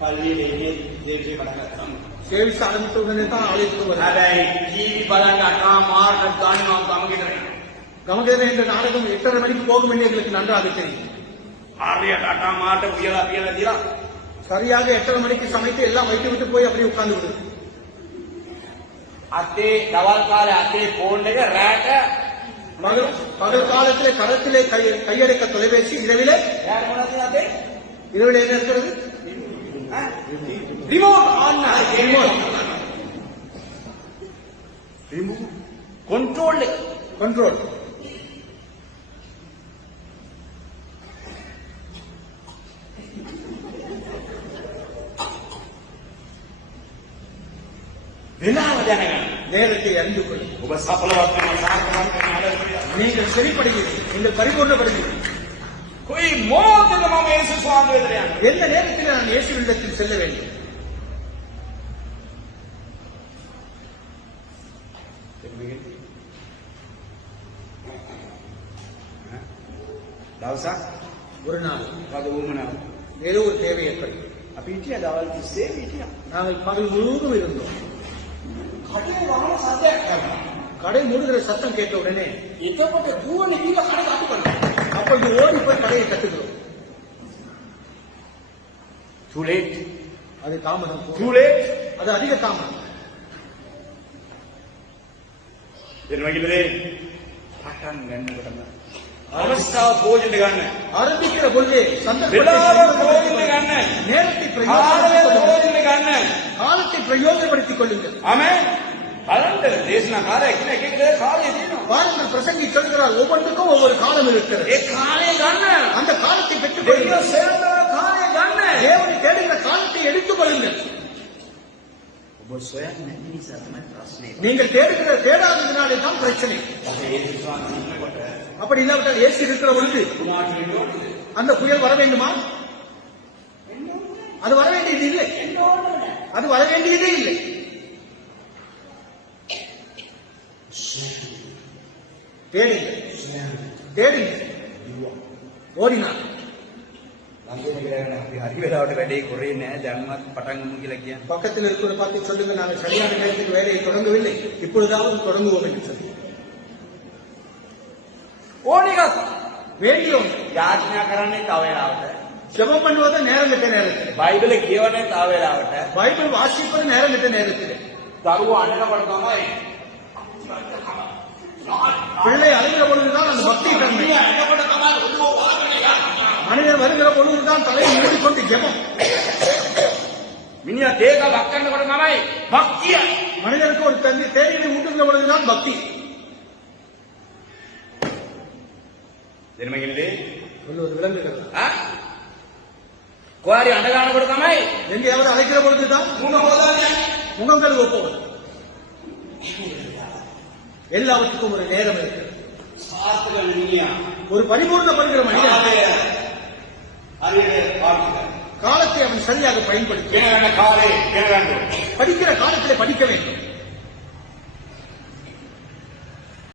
පල්ලියේ දේශේ කඩගත්තා. සේවිස ආරම්භුනේ තා ආලිතු වල. හැබැයි ටීවී බලන්න අටා මාර්ග ගන්නවා ගමගෙන. ගමගෙන ඉන්න நாடகம் 8:30 மணிக்கு போகும் எங்களுக்கு நன்றாக தெரியும். ஆரிයට අටා මාට උයලා කියලා දිලා சரியாக 8:30 மணிக்கு சமைத்து எல்லாம் வைத்து விட்டு போய் அப்படியே உட்கார்ந்து விடு. අතේ දවල් කාලේ අතේ ෆෝන් එක රැට பகல் காலத்திலே கரத்திலே கையடக்க தொலைபேசி, இரவிலே යාර මොනවද අතේ இரவிலே என்ன இருக்கிறது? රිමෝට් ආන්න රිමෝට් කන්ට්‍රෝල් එක கண்ட்ரோல். වෙලාව දැනගන්න. நேரத்தை அறிந்து கொள். ඔබ සඵලවත් වෙනවා සාර්ථකවත් වෙනවා. நீங்கள் சரிப்படுகிறீர்கள், நீங்கள் பரிபூர்ணப்படுகிறீர்கள். කොයි මොහොතේද මම යේසුස් වහන්සේ වෙතට යන්නේ? எந்த நேரத்தில் நான் இயேசுவினிடத்தில் செல்ல வேண்டும்? දවසක් ஒரு நாள் වද වුණා. ஏதோ ஒரு தேவை ஏற்படும். අපි හිටියා දවල් 30 හිටියා. நாங்கள் பகல் முழுவதும் இருந்தோம். කඩේ වහන සද්දයක් ආවා. கடை மூடுகிற சத்தம் கேட்ட உடனே එතකොට දුවන ගිහ කඩේ අතු කරනවා. அப்பொழுது ஓடி போய் கடையை கட்டுகிறோம். too late அது தாமதம். too late அது அதிக தாமதம். එනවගිනේ පටන් ගන්නකොටම අවස්ථාව ප්‍රයෝජන ගන්න. ஆரம்பிக்கிற பொழுதே වෙලාව ප්‍රයෝජන ගන්න. நேரத்தை කාලය ප්‍රයෝජන ගන්න. காலத்தை பிரயோஜனப்படுத்திக் கொள்ளுங்கள். ආමෙන්. බලන්න දේශනාකාරයෙක් කියන එක එක කාලය තියෙනවා. பாருங்கள், பிரசங்கி சொல்கிறார், ஒவ்வொன்றுக்கும் ஒவ்வொரு காலம் இருக்கிறது. ඒ කාලය ගන්න. அந்த காலத்தை பெற்றுக் දෙවියෝ கொள்ளுங்கள். සේවන කාලය ගන්න. தேவனை தேடுகிற காலத்தை எடுத்துக் கொள்ளுங்கள். ඔබ සොයන්නේ නැති නිසා තමයි ප්‍රශ්නේ. நீங்கள் தேடாததினாலே தான் பிரச்சனை. යේසුස් වහන්සේ ඉන්නකොට அப்படி இல்லாவிட்டால் இயேசு இருக்கிற பொழுது උනාට වෙන්නේ அந்த புயல் வர வேண்டுமா? அது வர வேண்டியது இல்லை. அது வர வேண்டியதே இல்லை. தேடுங்கள், தேடுங்கள். ஓடினார். ළඟින් ගිහගෙන අපි හරි වෙලාවට වැඩේ කරේ නැහැ. දැන්වත් පටන් ගමු කියලා කියන්නේ. பக்கத்தில் இருக்கிற பார்த்து சொல்லுங்க, நாங்கள் சரியான நேரத்துக்கு வேலையை தொடங்கவில்லை, இப்பொழுதாவது தொடங்குவோம் என்று சொல்லி ඕනිකත් வேண்டியோம். යාඥා කරන්නේ තව වෙලාවට. ஜெபம் பண்ணுவது நேரம் கிட்ட நேரத்தில், බයිබල කියවන්නේ තව වෙලාවට. பைபிள் வாசிப்பது நேரம் கிட்ட நேரத்தில், දරුවෝ අඬනකොට තමයි பிள்ளை அழுகிற பொழுதுதான் அந்த பக்தி தன்மை. අඬනකොට තමයි ඔළුව වාගෙන යන්නේ. மனிதன் வருகிற பொழுதுதான் தலையை மூடிக்கொண்டு ஜெபம். මිනිහා තේක වක්කන්නකොට තමයි භක්තිය. மனிதனுக்கு ஒரு தேயிலை ஊட்டுகிற பொழுதுதான் பக்தி. දෙනමගිනේ சொல்லுவது விளங்குகிறது. කොහරි අඬ ගන්නකොට තමයි எங்கேயாவது அழைக்கிற பொழுதுதான் මුණ හොදන්නේ. முகங்கள் ஒப்புவது. எல்லாவற்றுக்கும் ஒரு நேரம் இருக்கிறது. සාර්ථක මිනිහා ஒரு பரிபூர்ணப்படுகிற மனிதன் හරියට පාවිච්චි காலத்தை அவன் சரியாக பயன்படுத்தி වෙන වෙන කාලේ වෙන ගන්න. படிக்கிற காலத்திலே படிக்க வேண்டும்.